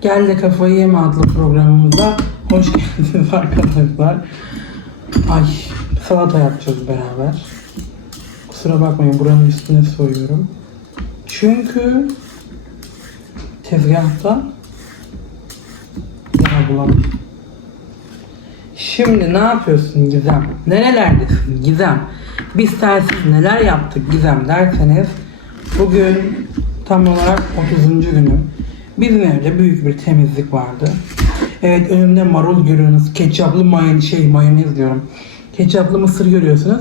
Gel de kafayı yeme adlı programımıza hoş geldiniz arkadaşlar. Ay salata yapacağız beraber. Kusura bakmayın buranın üstüne soyuyorum. Çünkü tezgahta yer bulamadım. Şimdi ne yapıyorsun Gizem? Nerelerdesin Gizem? Biz sensiz neler yaptık Gizem derseniz bugün tam olarak 30. günüm. Bizim evde büyük bir temizlik vardı. Evet önümde marul görüyorsunuz. Ketçaplı mayonez, şey mayonez diyorum. Ketçaplı mısır görüyorsunuz.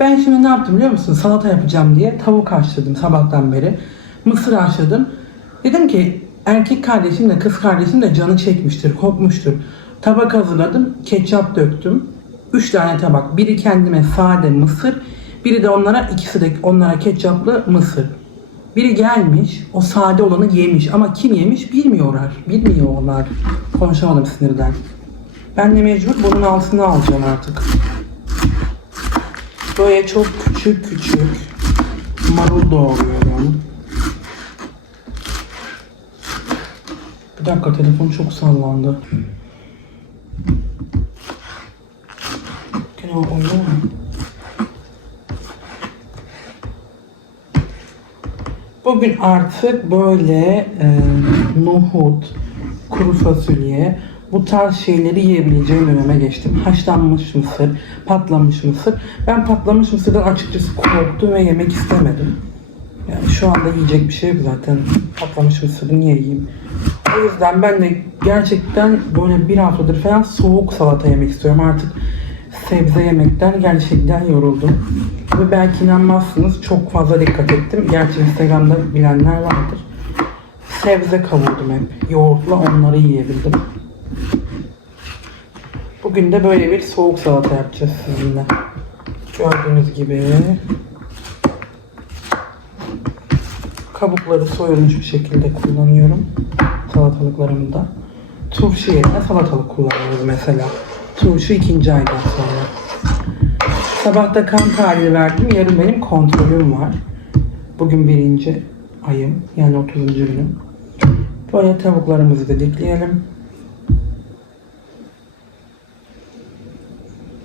Ben şimdi ne yaptım biliyor musun? Salata yapacağım diye tavuk haşladım sabahtan beri. Mısır haşladım. Dedim ki erkek kardeşim de kız kardeşim de canı çekmiştir, kopmuştur. Tabak hazırladım, ketçap döktüm. Üç tane tabak. Biri kendime sade mısır, biri de onlara ikisi de onlara ketçaplı mısır. Biri gelmiş, o sade olanı yemiş ama kim yemiş bilmiyorlar. Bilmiyorlar. Konuşamadım sinirden. Ben de mecbur bunun altına alacağım artık. Böyle çok küçük küçük marul doğruyorum. Bir dakika telefon çok sallandı. Gene oynuyor mu? Bugün artık böyle e, nohut, kuru fasulye, bu tarz şeyleri yiyebileceğim döneme geçtim. Haşlanmış mısır, patlamış mısır. Ben patlamış mısırdan açıkçası korktum ve yemek istemedim. Yani şu anda yiyecek bir şey yok zaten. Patlamış mısırı niye yiyeyim? O yüzden ben de gerçekten böyle bir haftadır falan soğuk salata yemek istiyorum. Artık sebze yemekten gerçekten yoruldum. Ve belki inanmazsınız çok fazla dikkat ettim. Gerçi Instagram'da bilenler vardır. Sebze kavurdum hep. Yoğurtla onları yiyebildim. Bugün de böyle bir soğuk salata yapacağız sizinle. Gördüğünüz gibi kabukları soyulmuş bir şekilde kullanıyorum salatalıklarımda. Turşu yerine salatalık kullanıyoruz mesela. Turşu ikinci aydan sonra. Sabahta kan tahlili verdim. Yarın benim kontrolüm var. Bugün birinci ayım. Yani 30. günüm. Böyle tavuklarımızı da dikleyelim.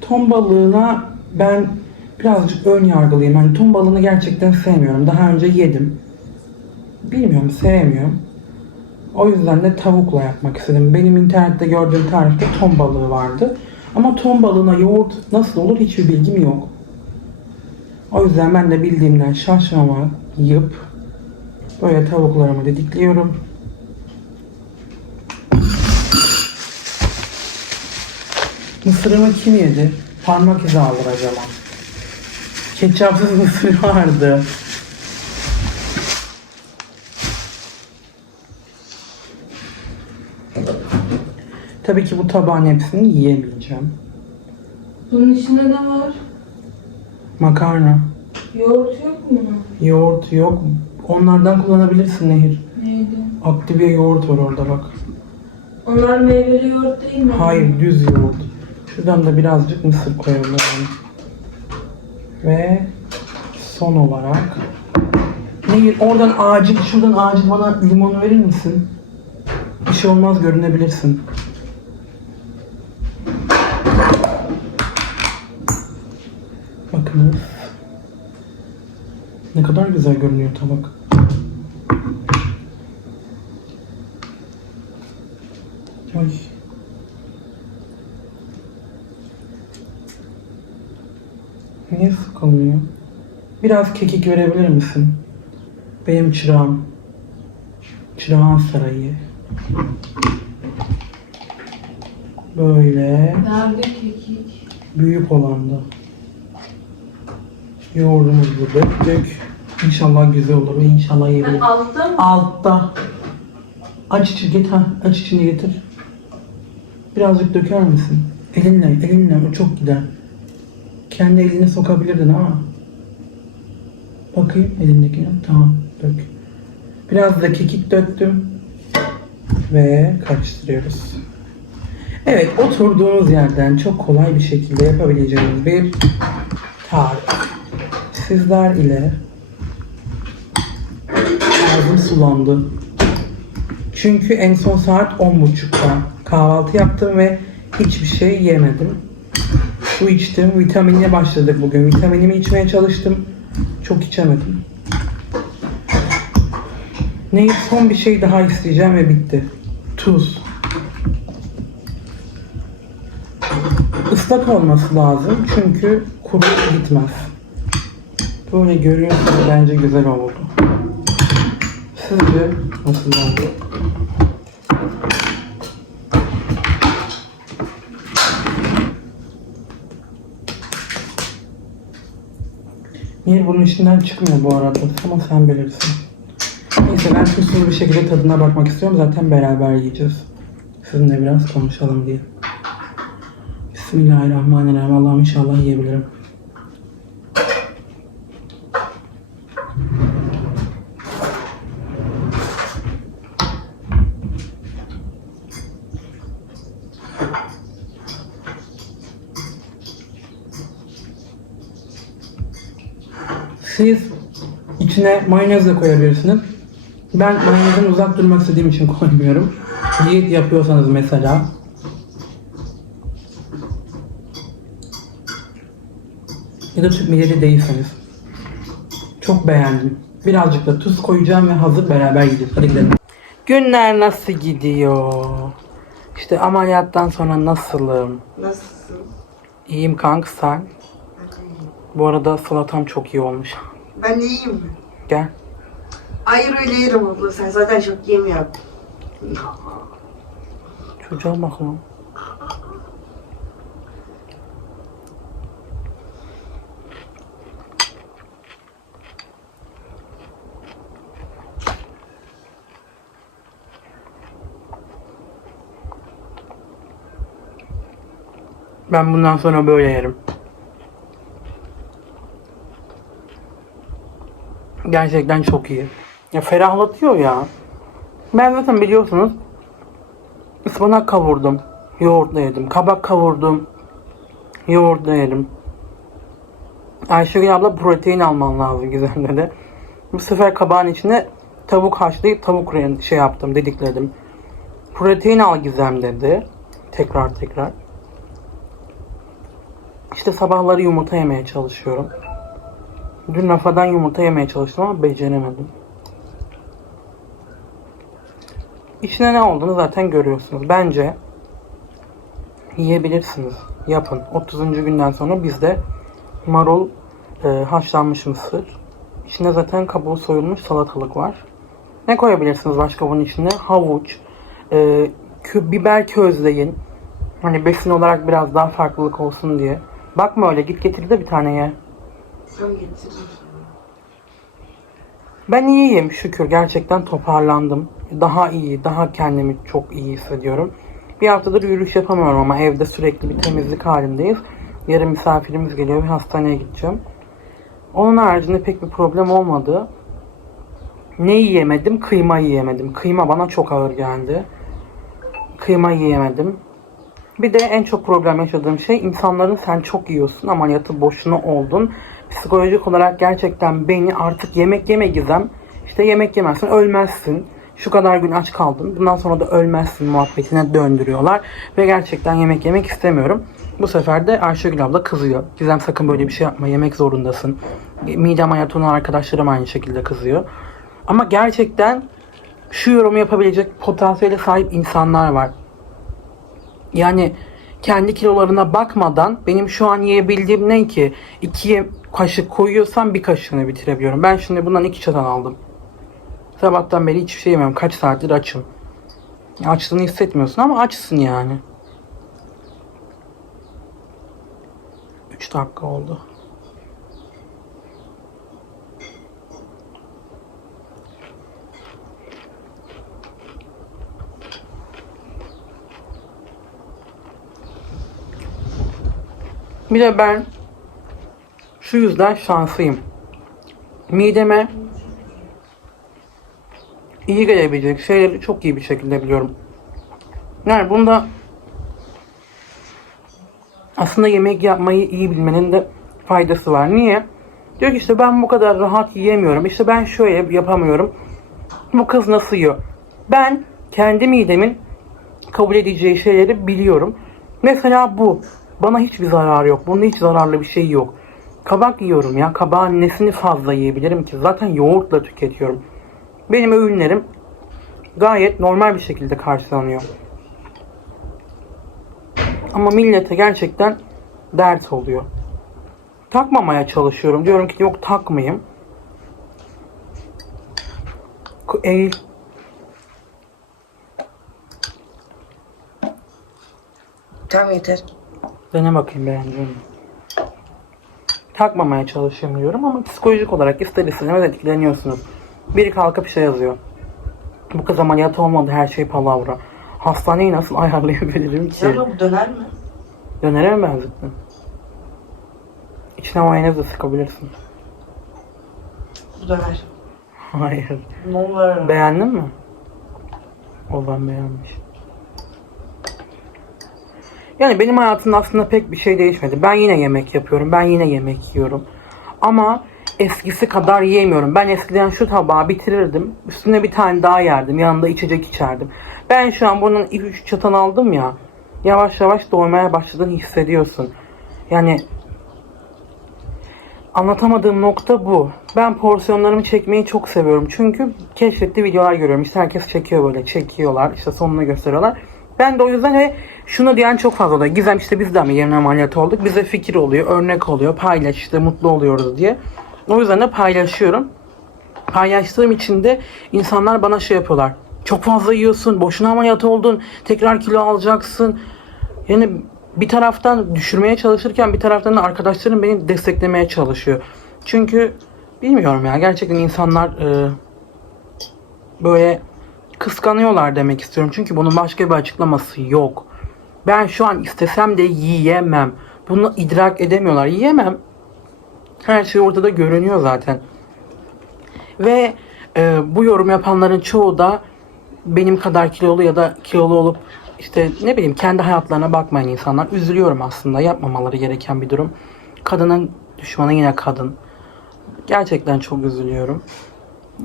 Ton balığına ben birazcık ön yargılıyım. Hani ton balığını gerçekten sevmiyorum. Daha önce yedim. Bilmiyorum, sevmiyorum. O yüzden de tavukla yapmak istedim. Benim internette gördüğüm tarifte ton balığı vardı. Ama ton balığına yoğurt nasıl olur hiçbir bilgim yok. O yüzden ben de bildiğimden şaşmama yiyip böyle tavuklarımı didikliyorum. Mısırımı kim yedi? Parmak izi alır acaba. Ketçapsız mısır vardı. Tabii ki bu tabağın hepsini yiyemeyeceğim. Bunun içinde ne var? Makarna, Yoğurt yok mu? yoğurt yok. Onlardan kullanabilirsin Nehir. Neydi? Aktive yoğurt var orada bak. Onlar meyveli yoğurt değil mi? Hayır düz yoğurt. Şuradan da birazcık mısır koyalım. Ve son olarak Nehir oradan acil şuradan acil bana limonu verir misin? Bir şey olmaz görünebilirsin. Ne kadar güzel görünüyor tabak. Ay. Niye sıkılmıyor? Biraz kekik verebilir misin? Benim çırağım. Çırağın sarayı. Böyle Nerede kekik? büyük olanda. Yoğurdumuzu döktük. İnşallah güzel olur ve inşallah yiyebiliriz. altta mı? Altta. Aç içini getir. ha, Aç içini getir. Birazcık döker misin? Elinle, elinle. O çok gider. Kendi elini sokabilirdin ama. Bakayım elindekine. Tamam, dök. Biraz da kekik döktüm. Ve karıştırıyoruz. Evet, oturduğumuz yerden çok kolay bir şekilde yapabileceğimiz bir tarif. Sizler ile ağzım sulandı. Çünkü en son saat 10.30'da kahvaltı yaptım ve hiçbir şey yemedim. Su içtim. Vitaminle başladık bugün. Vitaminimi içmeye çalıştım. Çok içemedim. Neyse son bir şey daha isteyeceğim ve bitti. Tuz. Islak olması lazım çünkü kuru gitmez. Böyle görüyorsunuz bence güzel oldu. Sizce nasıl oldu? Niye bunun içinden çıkmıyor bu arada? Ama sen bilirsin. Neyse ben tuzsuz bir şekilde tadına bakmak istiyorum. Zaten beraber yiyeceğiz. Sizinle biraz konuşalım diye. Bismillahirrahmanirrahim. Allah'ım inşallah yiyebilirim. Siz içine mayonez de koyabilirsiniz. Ben mayonezden uzak durmak istediğim için koymuyorum. Diyet yapıyorsanız mesela. Ya da Türk milleti değilseniz. Çok beğendim. Birazcık da tuz koyacağım ve hazır beraber yiyeceğiz. Hadi gidelim. Günler nasıl gidiyor? İşte ameliyattan sonra nasılım? Nasılsın? İyiyim kanka sen. Bu arada salatam çok iyi olmuş. Ben de iyiyim mi? Gel. Hayır öyle yerim abla. Sen zaten çok yemiyorsun. Çocuğa bak lan. Ben bundan sonra böyle yerim. Gerçekten çok iyi. Ya ferahlatıyor ya. Ben zaten biliyorsunuz ıspanak kavurdum. Yoğurtla yedim. Kabak kavurdum. Yoğurtla yedim. Ayşegül abla protein alman lazım Gizem dedi. Bu sefer kabağın içine tavuk haşlayıp tavuk şey yaptım dedikledim. Protein al Gizem dedi. Tekrar tekrar. İşte sabahları yumurta yemeye çalışıyorum. Dün rafadan yumurta yemeye çalıştım ama beceremedim. İçine ne olduğunu zaten görüyorsunuz. Bence yiyebilirsiniz. Yapın. 30. günden sonra bizde marul, e, haşlanmış mısır. İçinde zaten kabuğu soyulmuş salatalık var. Ne koyabilirsiniz başka bunun içine? Havuç, e, biber közleyin. Hani besin olarak biraz daha farklılık olsun diye. Bakma öyle git getir de bir tane ye. Tam getirdim. Ben iyiyim şükür. Gerçekten toparlandım. Daha iyi, daha kendimi çok iyi hissediyorum. Bir haftadır yürüyüş yapamıyorum ama evde sürekli bir temizlik halindeyiz. Yarın misafirimiz geliyor ve hastaneye gideceğim. Onun haricinde pek bir problem olmadı. Ne yiyemedim? Kıyma yiyemedim. Kıyma bana çok ağır geldi. Kıyma yiyemedim. Bir de en çok problem yaşadığım şey insanların sen çok yiyorsun ameliyatı boşuna oldun. Psikolojik olarak gerçekten beni artık yemek yeme gizem. İşte yemek yemezsen ölmezsin. Şu kadar gün aç kaldın. Bundan sonra da ölmezsin muhabbetine döndürüyorlar. Ve gerçekten yemek yemek istemiyorum. Bu sefer de Ayşegül abla kızıyor. Gizem sakın böyle bir şey yapma. Yemek zorundasın. Mide ameliyatı olan arkadaşlarım aynı şekilde kızıyor. Ama gerçekten şu yorumu yapabilecek potansiyele sahip insanlar var. Yani kendi kilolarına bakmadan benim şu an yiyebildiğim ne ki? İki kaşık koyuyorsam bir kaşığını bitirebiliyorum. Ben şimdi bundan iki çatal aldım. Sabahtan beri hiçbir şey yemiyorum. Kaç saattir açım. Açlığını hissetmiyorsun ama açsın yani. 3 dakika oldu. Bir de ben şu yüzden şanslıyım. Mideme iyi gelebilecek şeyleri çok iyi bir şekilde biliyorum. Yani bunda aslında yemek yapmayı iyi bilmenin de faydası var. Niye? Diyor ki işte ben bu kadar rahat yiyemiyorum. İşte ben şöyle yapamıyorum. Bu kız nasıl yiyor? Ben kendi midemin kabul edeceği şeyleri biliyorum. Mesela bu. Bana hiçbir zararı yok. Bunda hiç zararlı bir şey yok. Kabak yiyorum ya. Kabağın nesini fazla yiyebilirim ki? Zaten yoğurtla tüketiyorum. Benim öğünlerim gayet normal bir şekilde karşılanıyor. Ama millete gerçekten dert oluyor. Takmamaya çalışıyorum. Diyorum ki yok takmayayım. El Tamam yeter. Dene bakayım beğendin mi? Takmamaya çalışıyorum diyorum ama psikolojik olarak ister istemez etkileniyorsunuz. Biri kalkıp şey yazıyor. Bu kız ameliyatı olmadı her şey palavra. Hastaneyi nasıl ayarlayabilirim ki? Bu döner mi? Dönere mi benzettin? İçine mayonez de sıkabilirsin. Bu döner. Hayır. Ne olur? Beğendin mi? O ben beğenmiş. Yani benim hayatımda aslında pek bir şey değişmedi. Ben yine yemek yapıyorum. Ben yine yemek yiyorum. Ama eskisi kadar yiyemiyorum. Ben eskiden şu tabağı bitirirdim. Üstüne bir tane daha yerdim. Yanında içecek içerdim. Ben şu an bunun 2-3 çatan aldım ya. Yavaş yavaş doymaya başladığını hissediyorsun. Yani Anlatamadığım nokta bu. Ben porsiyonlarımı çekmeyi çok seviyorum. Çünkü keşfetli videolar görüyorum. İşte herkes çekiyor böyle. Çekiyorlar. işte sonunu gösteriyorlar. Ben de o yüzden ve şunu diyen çok fazla oluyor. Gizem işte biz de mi yerine ameliyat olduk. Bize fikir oluyor, örnek oluyor. Paylaş işte mutlu oluyoruz diye. O yüzden de paylaşıyorum. Paylaştığım için de insanlar bana şey yapıyorlar. Çok fazla yiyorsun, boşuna ameliyat oldun, tekrar kilo alacaksın. Yani bir taraftan düşürmeye çalışırken bir taraftan da arkadaşlarım beni desteklemeye çalışıyor. Çünkü bilmiyorum ya gerçekten insanlar e, böyle kıskanıyorlar demek istiyorum. Çünkü bunun başka bir açıklaması yok. Ben şu an istesem de yiyemem. Bunu idrak edemiyorlar. Yiyemem. Her şey ortada görünüyor zaten. Ve e, bu yorum yapanların çoğu da benim kadar kilolu ya da kilolu olup işte ne bileyim kendi hayatlarına bakmayan insanlar. Üzülüyorum aslında. Yapmamaları gereken bir durum. Kadının düşmanı yine kadın. Gerçekten çok üzülüyorum.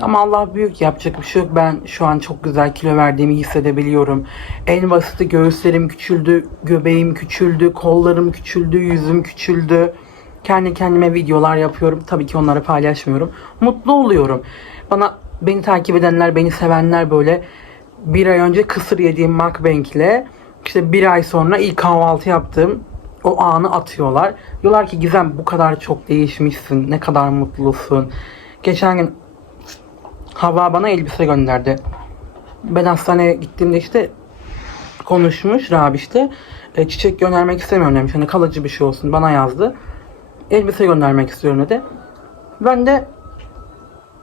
Ama Allah büyük yapacak bir şey yok. Ben şu an çok güzel kilo verdiğimi hissedebiliyorum. En basiti göğüslerim küçüldü, göbeğim küçüldü, kollarım küçüldü, yüzüm küçüldü. Kendi kendime videolar yapıyorum. Tabii ki onları paylaşmıyorum. Mutlu oluyorum. Bana beni takip edenler, beni sevenler böyle bir ay önce kısır yediğim mukbang'le işte bir ay sonra ilk kahvaltı yaptığım o anı atıyorlar. Diyorlar ki Gizem bu kadar çok değişmişsin. Ne kadar mutlusun. Geçen gün Hava bana elbise gönderdi. Ben hastaneye gittiğimde işte konuşmuş Rabi işte. E, çiçek göndermek istemiyorum demiş. Hani kalıcı bir şey olsun bana yazdı. Elbise göndermek istiyorum dedi. Ben de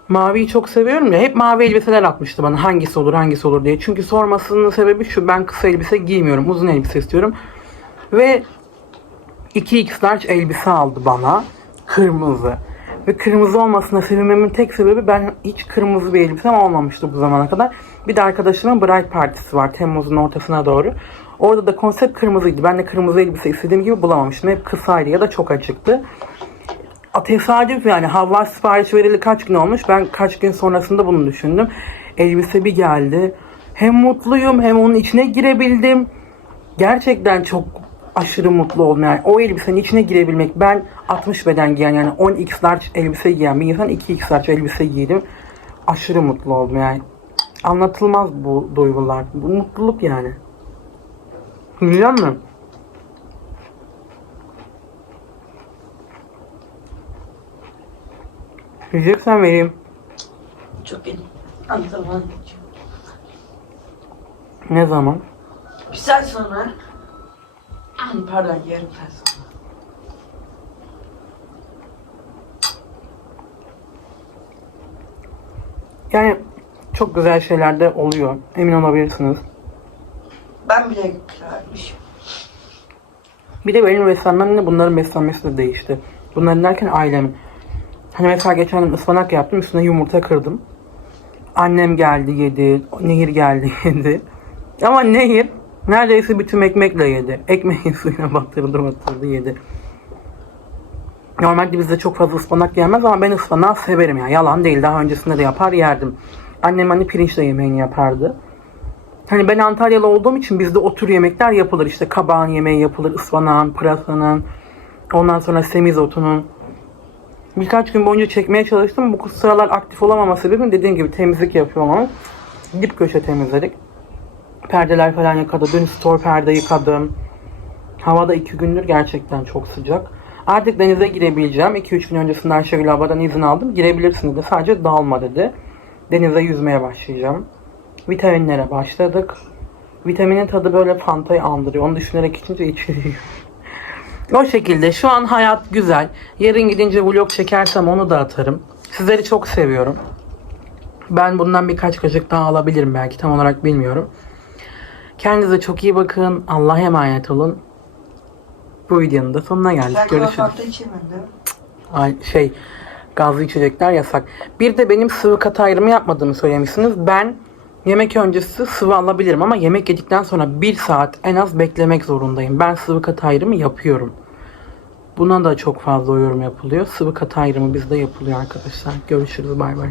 maviyi çok seviyorum ya. Hep mavi elbiseler atmıştı bana. Hangisi olur hangisi olur diye. Çünkü sormasının sebebi şu. Ben kısa elbise giymiyorum. Uzun elbise istiyorum. Ve 2x large elbise aldı bana. Kırmızı. Ve kırmızı olmasına sevinmemin tek sebebi ben hiç kırmızı bir elbisem olmamıştı bu zamana kadar. Bir de arkadaşımın Bright Partisi var Temmuz'un ortasına doğru. Orada da konsept kırmızıydı. Ben de kırmızı elbise istediğim gibi bulamamıştım. Hep kısaydı ya da çok açıktı. Tesadüf yani hava sipariş verili kaç gün olmuş. Ben kaç gün sonrasında bunu düşündüm. Elbise bir geldi. Hem mutluyum hem onun içine girebildim. Gerçekten çok aşırı mutlu oldum yani. O elbisenin içine girebilmek. Ben 60 beden giyen yani 10x large elbise giyen bir insan 2x large elbise giydim. Aşırı mutlu oldum yani. Anlatılmaz bu duygular. Bu mutluluk yani. Biliyor musun? Yiyeceksen vereyim. Çok iyi. Antrenman. Ne zaman? Bir saat sonra. Pardon yarım sonra. Yani çok güzel şeyler de oluyor. Emin olabilirsiniz. Ben bile vermişim. Bir de benim beslenmemle bunların beslenmesi de değişti. Bunların derken ailemin. Hani mesela geçen gün ıspanak yaptım üstüne yumurta kırdım. Annem geldi yedi, Nehir geldi yedi. Ama Nehir neredeyse bir tüm ekmekle yedi. Ekmeği suyuna batırdı batırdı yedi. Normalde bizde çok fazla ıspanak yenmez ama ben ıspanağı severim yani. Yalan değil. Daha öncesinde de yapar yerdim. Annem hani pirinçle yemeğini yapardı. Hani ben Antalyalı olduğum için bizde o tür yemekler yapılır. İşte kabağın yemeği yapılır, ıspanağın, pırasanın, ondan sonra semizotunun. Birkaç gün boyunca çekmeye çalıştım. Bu sıralar aktif olamama sebebim dediğim gibi temizlik yapıyorum ama dip köşe temizledik. Perdeler falan yıkadım. Dün store perde yıkadım. Havada iki gündür gerçekten çok sıcak. Artık denize girebileceğim. 2-3 gün öncesinde Ayşegül abladan izin aldım. Girebilirsin dedi. Sadece dalma dedi. Denize yüzmeye başlayacağım. Vitaminlere başladık. Vitaminin tadı böyle fantayı andırıyor. Onu düşünerek içince içiriyor. o şekilde şu an hayat güzel. Yarın gidince vlog çekersem onu da atarım. Sizleri çok seviyorum. Ben bundan birkaç kaşık daha alabilirim belki tam olarak bilmiyorum. Kendinize çok iyi bakın. Allah'a emanet olun. Bu videonun da sonuna geldik. Görüşürüz. içemedim. Ay, şey gazlı içecekler yasak. Bir de benim sıvı kat ayrımı yapmadığımı söylemişsiniz. Ben yemek öncesi sıvı alabilirim ama yemek yedikten sonra bir saat en az beklemek zorundayım. Ben sıvı kat ayrımı yapıyorum. Buna da çok fazla yorum yapılıyor. Sıvı kat ayrımı bizde yapılıyor arkadaşlar. Görüşürüz bay bay.